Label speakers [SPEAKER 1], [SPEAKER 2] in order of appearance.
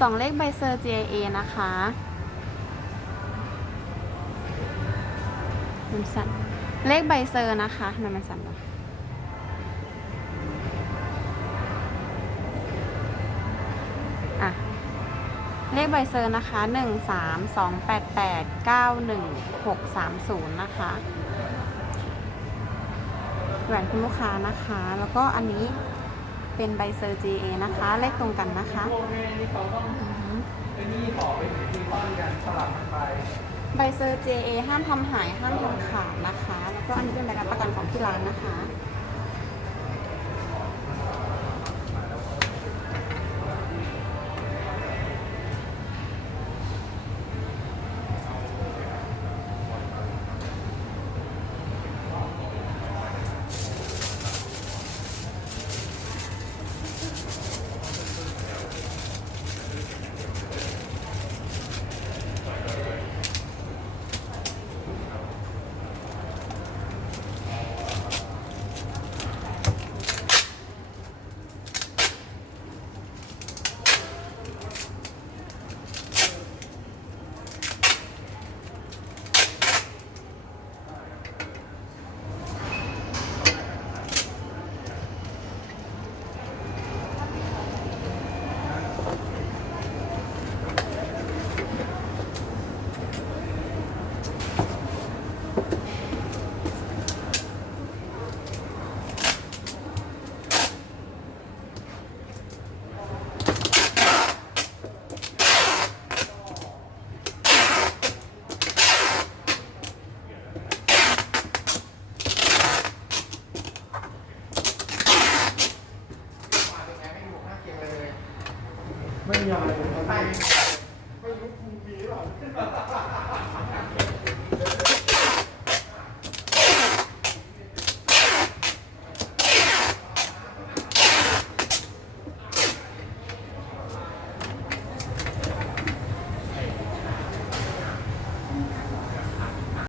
[SPEAKER 1] สองเลขใบเซอร์ GIA นะคะมันสั่นเลขใบเซอร์นะคะทำไมมันสั่นวะอะ เลขใบเซอร์นะคะ1 3 2 8 8 9 1 6 3 0นะคะแหวนคุณลูกค้านะคะ แล้วก็อันนี้ เป็นใบเซอร์ GA นะคะ เลขตรงกันนะคะ
[SPEAKER 2] พวกนี้นี่เขาต้อง
[SPEAKER 1] อือหือ
[SPEAKER 2] ไอ้นี่ต่อไปถึงที่ต้อนกันสลับกันไป
[SPEAKER 1] ใบเซอร์ JA ห้ามทำหายห้ามทำขาดนะคะ แล้วก็อันนี้เป็นใบรับประกันของที่ร้านนะคะ
[SPEAKER 2] ไม่มีอะไรผมไปไม่รู้คุณมีหรอ